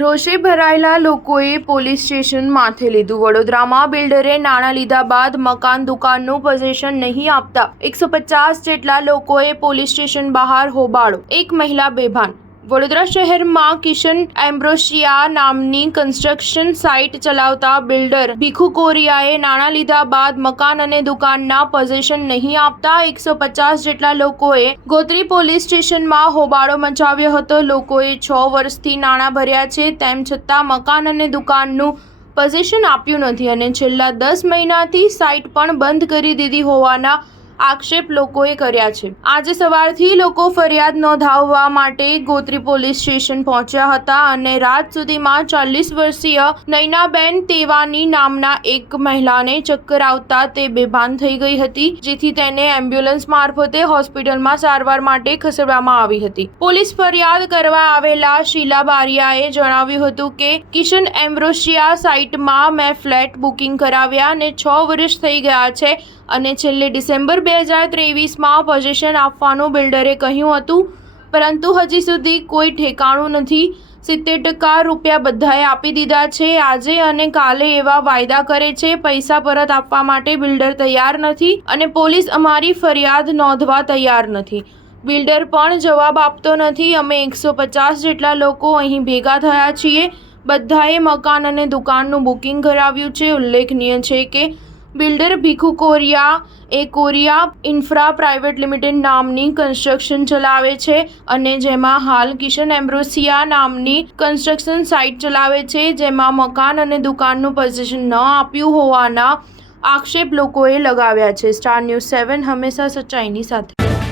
રોષે ભરાયેલા લોકોએ પોલીસ સ્ટેશન માથે લીધું। વડોદરામાં બિલ્ડરે નાણાં લીધા બાદ મકાન દુકાનનું પોઝેશન નહીં આપતા 150 જેટલા લોકોએ પોલીસ સ્ટેશન બહાર હોબાળો। એક મહિલા બેભાન। વડોદરા શહેરમાં કિશન એમ્બ્રોસિયા નામની કન્સ્ટ્રક્શન સાઇટ ચલાવતા બિલ્ડર ભીખુ કોરિયાએ નાણાં લીધા બાદ મકાન અને દુકાનના પોઝેશન નહીં આપતા 150 જેટલા લોકોએ ગોત્રી પોલીસ સ્ટેશનમાં હોબાળો મચાવ્યો હતો। લોકોએ 6 વર્ષથી નાણાં ભર્યા છે, તેમ છતાં મકાન અને દુકાનનું પોઝેશન આપ્યું નથી અને છેલ્લા 10 મહિનાથી સાઇટ પણ બંધ કરી દીધી હોવાના આક્ષેપ લોકોએ કર્યા છે। આજે સવારથી લોકો ફરિયાદ નોંધાવવા માટે ગોત્રી પોલીસ સ્ટેશન પહોંચ્યા હતા અને રાત સુધીમાં 40 વર્ષીય નૈનાબેન તેવાની નામના એક મહિલાને ચક્કર આવતા તે બેભાન થઈ ગઈ હતી, જેથી તેને એમ્બ્યુલન્સ મારફતે હોસ્પિટલમાં સારવાર માટે ખસેડવામાં આવી હતી। પોલીસ ફરિયાદ કરવા આવેલા શીલા બારિયાએ જણાવ્યું હતું કે કિશન એમ્બ્રોસિયા સાઇટમાં મેં ફ્લેટ બુકિંગ કરાવ્યા અને 6 વર્ષ થઈ ગયા છે અને છેલ્લે ડિસેમ્બર 2023માં પોઝેશન આપવાનું બિલ્ડરે કહ્યું હતું, પરંતુ હજી સુધી કોઈ ઠેકાણું નથી। 70% રૂપિયા બધાએ આપી દીધા છે। આજે અને કાલે એવા વાયદા કરે છે, પૈસા પરત આપવા માટે બિલ્ડર તૈયાર નથી અને પોલીસ અમારી ફરિયાદ નોંધવા તૈયાર નથી। બિલ્ડર પણ જવાબ આપતો નથી। અમે 150 જેટલા લોકો અહીં ભેગા થયા છીએ। બધાએ મકાન અને દુકાનનું બુકિંગ કરાવ્યું છે। ઉલ્લેખનીય છે કે બિલ્ડર ભીખુ કોરિયા એ કોરિયા ઇન્ફ્રા પ્રાઇવેટ લિમિટેડ નામની કન્સ્ટ્રક્શન ચલાવે છે અને જેમાં હાલ કિશન એમ્બ્રોસિયા નામની કન્સ્ટ્રક્શન સાઇટ ચલાવે છે, જેમાં મકાન અને દુકાનનું પોઝેશન ન આપ્યું હોવાના આક્ષેપ લોકોએ લગાવ્યા છે। સ્ટાર ન્યૂઝ 7 હંમેશા સચ્ચાઈની સાથે।